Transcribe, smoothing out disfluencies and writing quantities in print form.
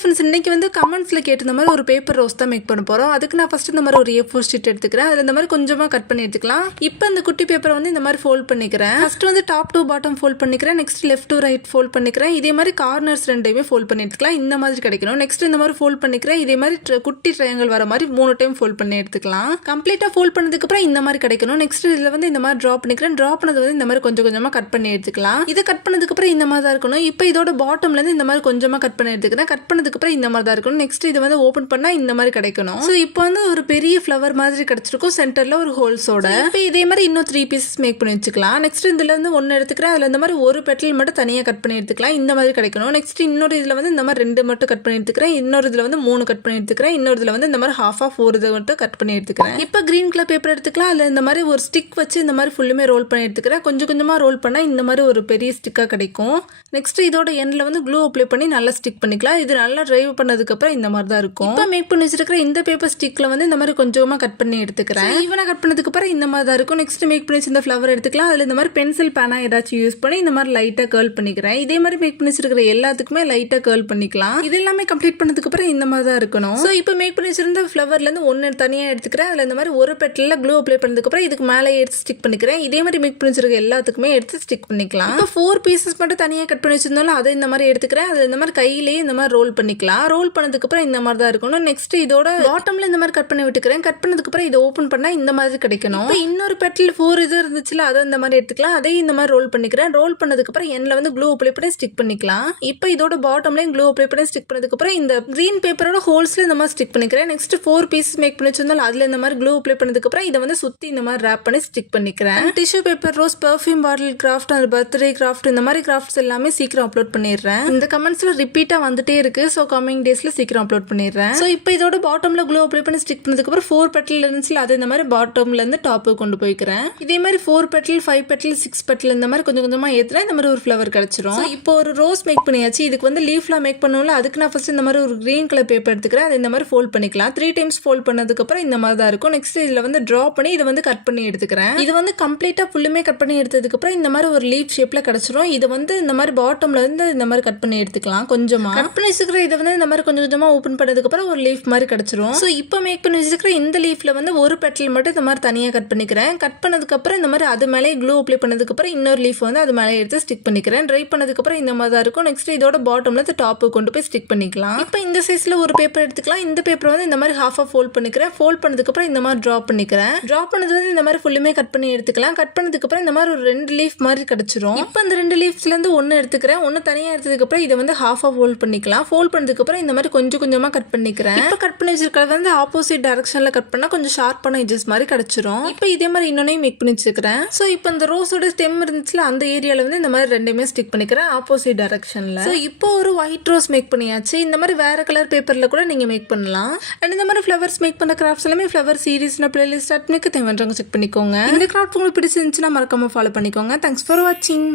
Friends, இன்னைக்கு வந்து கமெண்ட்ஸில் கேட்டிருந்த மாதிரி ஒரு பேப்பர் ரோஸ் தான் மேக் பண்ண போகிறோம். அதுக்கு நான் ஃபஸ்ட்டு இந்த மாதிரி ஒரு A4 ஷீட் எடுத்துக்கிறேன். அதில் இந்த மாதிரி கொஞ்சமாக கட் பண்ணி எடுத்துக்கலாம். இப்போ இந்த குட்டி பேப்பரை வந்து இந்த மாதிரி ஃபோல்ட் பண்ணிக்கிறேன். ஃபஸ்ட்டு வந்து டாப் டு பாட்டம் ஃபோல்ட் பண்ணிக்கிறேன். Next left to right fold பண்ணிக்கிறேன். இதே மாதிரி கார்னர்ஸ் ரெண்டையுமே ஃபோல்ட் பண்ணி எடுத்துக்கலாம். இந்த மாதிரி கிடைக்கணும். நெக்ஸ்ட் இந்த மாதிரி ஃபோல்ட் பண்ணிக்கிறேன். இதே மாதிரி குட்டி ட்ரையாங்கிள் வர மாதிரி 3 டைம் ஃபோல்ட் பண்ணி எடுத்துக்கலாம். கம்ப்ளீட்டாக ஃபோல்ட் பண்ணதுக்கப்புறம் இந்த மாதிரி கிடைக்கணும். நெக்ஸ்ட் இதில் வந்து இந்த மாதிரி ட்ரா பண்ணிக்கிறேன். ட்ரா பண்ணது வந்து இந்த மாதிரி கொஞ்சம் கொஞ்சமாக கட் பண்ணி எடுத்துக்கலாம். இதை கட் பண்ணதுக்கப்புறம் இந்த மாதிரி தான் இருக்கணும். இப்போ இதோட பாட்டம்லேருந்து இந்த மாதிரி கொஞ்சமாக கட் பண்ணி எடுத்துக்கிறேன். கட் பண்ணதுக்கப்புறம் இந்த மாதிரி தான் இருக்கணும். நெக்ஸ்ட் இதை வந்து ஓப்பன் பண்ணால் இந்த மாதிரி கிடைக்கணும். ஸோ இப்போ வந்து ஒரு பெரிய ஃப்ளவர் மாதிரி கிடைச்சிருக்கும், சென்டரில் ஒரு ஹோல்ஸோட. இப்போ இதே மாதிரி இன்னும் 3 பீசஸ் மேக் பண்ணி வச்சுக்கலாம். நெக்ஸ்ட் இதில் வந்து 1 எடுத்துக்கிறேன். அதில் இந்த மாதிரி ஒரு பெட்டல் மட்டும் தனியாக கட் பண்ணி எடுத்துக்கலாம். இந்த மாதிரி கிடைக்கணும். நெக்ஸ்ட் இன்னொரு இதில் வந்து இந்த மாதிரி 2 மட்டும் கட் பண்ணி எடுத்துக்கிறேன். இன்னொரு இதில் வந்து 3 கட் பண்ணி எடுத்துக்கிறேன். இன்னொரு இதில் வந்து இந்த மாதிரி ஹாஃப் ஆஃப் 4 இதை மட்டும் கட் பண்ணி எடுத்துக்கிறேன். இப்போ கிரீன் கலர் பேப்பர் எடுத்துக்கலாம். அதில் இந்த மாதிரி ஒரு ஸ்டிக் வச்சு இந்த மாதிரி ஃபுல்லுமே ரோல் பண்ணி எடுத்துக்கிறேன். கொஞ்சம் கொஞ்சமாக ரோல் பண்ணால் இந்த மாதிரி ஒரு பெரிய ஸ்டிக்காக கிடைக்கும். நெக்ஸ்ட் இதோட எண்ணில் வந்து க்ளூ அப்ளை பண்ணி நல்லா ஸ்டிக் பண்ணிக்கலாம். இது நல்லா ட்ரைவ் பண்ணதுக்கப்புறம் இந்த மாதிரி தான் இருக்கும். இப்போ மேக் பண்ணி வச்சிருக்கிற இந்த பேப்பர் ஸ்டிக்ல வந்து இந்த மாதிரி கொஞ்சமாக கட் பண்ணி எடுத்துக்கிறேன். ஈவனாக கட் பண்ணதுக்கப்புறம் இந்த மாதிரி தான் இருக்கும். நெக்ஸ்ட் மேக் பண்ணி வச்சிருந்த ஃப்ளவர் எடுத்துக்கலாம். அதில் இந்த மாதிரி பென்சில் பேனா ஏதாச்சும் யூஸ் பண்ணி இந்த மாதிரி லைட்டாக கேர்ள் பண்ணிக்கிறேன். இதே மாதிரி மேக் பண்ணி வச்சிருக்கிற எல்லாத்துக்குமே லைட்டாக கேர்ள் பண்ணிக்கலாம். இது எல்லாமே கம்ப்ளீட் பண்ணதுக்கப்புறம் இந்த மாதிரி தான் இருக்கணும். ஸோ இப்போ மேக் பண்ணி வச்சிருந்த ஃப்ளவர்லேருந்து 1 தனியாக எடுத்துக்கிறேன். அதில் இந்த மாதிரி ஒரு பெட்டில் க்ளூ அப்ளை பண்ணதுக்கப்புறம் இதுக்கு மேலே எடுத்து ஸ்டிக் பண்ணிக்கிறேன். இதே மாதிரி மேக் பண்ணி வச்சிருக்க எல்லாத்துக்குமே எடுத்து ஸ்டிக் பண்ணிக்கலாம். இப்போ 4 பீசஸ் மட்டும் தனியாக கட் பண்ணி வச்சிருந்தாலும் அதை இந்த மாதிரி எடுத்துக்கிறேன். அதில் இந்த மாதிரி கையிலேயே இந்த மாதிரி ரோல் பண்ணிக்கலாம். ரோல் பண்ணதுக்கப்புறம் இந்த மாதிரி தான் இருக்கணும். நெக்ஸ்ட் இதோட பாட்டம்ல இந்த மாதிரி கட் பண்ணி விட்டுக்கிறேன். கட் பண்ணதுக்கப்புறம் இதை ஓப்பன் பண்ணால் இந்த மாதிரி கிடைக்கணும். இப்போ இன்னொரு பெட்டில் 4 இது இருந்துச்சுல, அதை இந்த மாதிரி எடுத்துக்கலாம். அதையும் இந்த மாதிரி ரோல் பண்ணிக்கிறேன். ரோல் பண்ணதுக்கப்புறம் எண்ணில் வந்து க்ளூ அப்ளை பண்ணி ஸ்டிக் பண்ணிக்கலாம். இப்போ இதோட பாட்டம்லையும் க்ளூ அப்ளை பண்ணி ஸ்டிக் பண்ணதுக்கப்புறம் இந்த கிரீன் பேப்பரோட ஹோல்ஸ்ல இந்த மாதிரி ஸ்டிக் பண்ணிக்கிறேன். நெக்ஸ்ட் 4 பீசஸ் மேக் பண்ணி வச்சிருந்தாலும் அதில் இந்த மாதிரி க்ளூ அப்ளை பண்ணதுக்கப்புறம் இதை வந்து சுற்றி இந்த மாதிரி ரேப் பண்ணி ஸ்டிக் பண்ணிக்கிறேன். டிஷ்யூ பேப்பர் ரோஸ், பர்ஃப்யூம் பாட்டில் கிராஃப்ட், அந்த பர்த்டே கிராஃப்ட், இந்த மாதிரி கிராஃப்ட்ஸ் எல்லாமே சீக்கிரம் அப்லோட் பண்ணிடுறேன். இந்த கமெண்ட்ஸ்ல ரிப்பீட்டாக வந்துட்டே இருக்கு. ஸோ கமிங் டேஸ்ல சீக்கிரம் அப்லோட் பண்ணிடுறேன். ஸோ இப்போ இதோட பாட்டம்ல க்ளூ அப்ளை பண்ணி ஸ்டிக் பண்ணதுக்கப்புறம் 4 பெட்டல் இருந்துச்சுல, அது இந்த மாதிரி பாட்டம்ல இருந்து டாப்பு கொண்டு போய்க்கிறேன். இதே மாதிரி 4 பெட்டல், 5 பெட்டல், 6 பெட்டல் இந்த மாதிரி கொஞ்சம் கொஞ்சமாக ஏற்றுனா இந்த மாதிரி ஒரு ஃப்ளவர் கிடைச்சிரும். இப்போ ஒரு ரோஸ் மேக் பண்ணியாச்சு. இதுக்கு வந்து லீஃப்லாம் மேக் பண்ணணும்ல, அதுக்கு நான் ஃபர்ஸ்ட் இந்த மாதிரி ஒரு கிரீன் கலர் பேப்பர் எடுத்துக்கிறேன். அது இந்த மாதிரி ஃபோல்ட் பண்ணிக்கலாம். 3 டைம்ஸ் ஃபோல்ட் பண்ணதுக்கப்புறம் இந்த மாதிரி தான் இருக்கும். நெக்ஸ்ட் இதில் வந்து ட்ரா பண்ணி இதை வந்து கட் பண்ணி எடுத்துக்கிறேன். இது வந்து கம்ப்ளீட்டாக ஃபுல்லுமே கட் பண்ணி எடுத்ததுக்கப்புறம் இந்த மாதிரி ஒரு லீஃப் ஷேப்பில் கிடச்சிரும். இது வந்து இந்த மாதிரி பாட்டம்ல வந்து இந்த மாதிரி கட் பண்ணி எடுத்துக்கலாம். கொஞ்சமாக கட் பண்ணி வச்சுக்கிற இதை வந்து இந்த மாதிரி கொஞ்சம் கொஞ்சமாக ஓப்பன் பண்ணதுக்கப்புறம் ஒரு லீஃப் மாதிரி கிடச்சிரும். ஸோ இப்போ மேக் பண்ணி வச்சுக்கிற இந்த லீஃப்ல வந்து ஒரு பெட்டல் மட்டும் இந்த மாதிரி தனியாக கட் பண்ணிக்கிறேன். கட் பண்ணதுக்கப்புறம் இந்த மாதிரி அது மேலே க்ளூ அப்ளை பண்ணதுக்கப்புறம் இன்னொரு லீஃப் வந்து அது மேலே எடுத்து ஸ்டிக் பண்ணிக்கிறேன். ட்ரை பண்ணதுக்கப்புறம் இந்த மாதிரி தான் இருக்கும். நெக்ஸ்ட் இதோட பாட்டம்ல டாப்பு கொண்டு போய் ஸ்டிக் பண்ணிக்கலாம். இப்போ இந்த சைஸ்ல ஒரு பேப்பர் எடுத்துக்கலாம். இந்த பேப்பர் வந்து இந்த மாதிரி ஹாஃபாக ஃபோல்ட் பண்ணிக்கிறேன். ஃபோல்ட் பண்ணதுக்கப்புறம் இந்த மாதிரி ட்ரா பண்ணிக்கிறேன். ட்ரா பண்ணது வந்து இந்த மாதிரி ஃபுல்லுமே கட் பண்ணி எடுத்துக்கலாம். கட் பண்ணதுக்கப்புறம் இந்த மாதிரி ஒரு 2 லீஃப் மாதிரி கிடச்சிரும். இப்போ இந்த 2 லீஃப்ஸ்லேருந்து 1 எடுத்துக்கிறேன். 1 தனியாக எடுத்ததுக்கப்புறம் இதை வந்து ஹாஃபாக ஃபோல்ட் பண்ணிக்கலாம். ஃபோல்ட் பண்ணதுக்கப்புறம் இந்த மாதிரி கொஞ்சம் கொஞ்சமாக கட் பண்ணிக்கிறேன். இப்போ கட் பண்ணி வச்சிருக்கிறது வந்து ஆப்போசிட் டைரக்ஷனில் கட் பண்ணால் கொஞ்சம் ஷார்ப்பான எட்ஜஸ் மாதிரி கிடச்சிரும். இப்போ இதே மாதிரி இன்னொன்னையும் மேக் பண்ணி வச்சுக்கிறேன். ஸோ இப்போ இந்த ரோஸோட ஸ்டெம் இருந்துச்சுல, அந்த ஏரியாவில் வந்து இந்த மாதிரி 2மே ஸ்டிக் பண்ணிக்கிறேன் ஆப்போசிட் டைரக்ஷனில். ஸோ இப்போ ஒரு ஒயிட் ரோஸ் மேக் பண்ணியாச்சு. இந்த மாதிரி வேற கலர் பேப்பரில் கூட நீங்கள் மேக் பண்ணலாம். அண்ட் இந்த மாதிரி ஃப்ளவர்ஸ் மேக் பண்ண கிராஃப்ட்ஸ் எல்லாமே ஃப்ளவர் சீரீஸ்னா பிளேலிஸ்ட் அட்மிக்கு தேவைன்றவங்க செக் பண்ணிக்கோங்க. இந்த கிராஃப்ட் உங்களுக்கு பிடிச்சிருந்துச்சுன்னா மறக்காம ஃபாலோ பண்ணிக்கோங்க. தேங்க்ஸ் ஃபார் வாட்சிங்.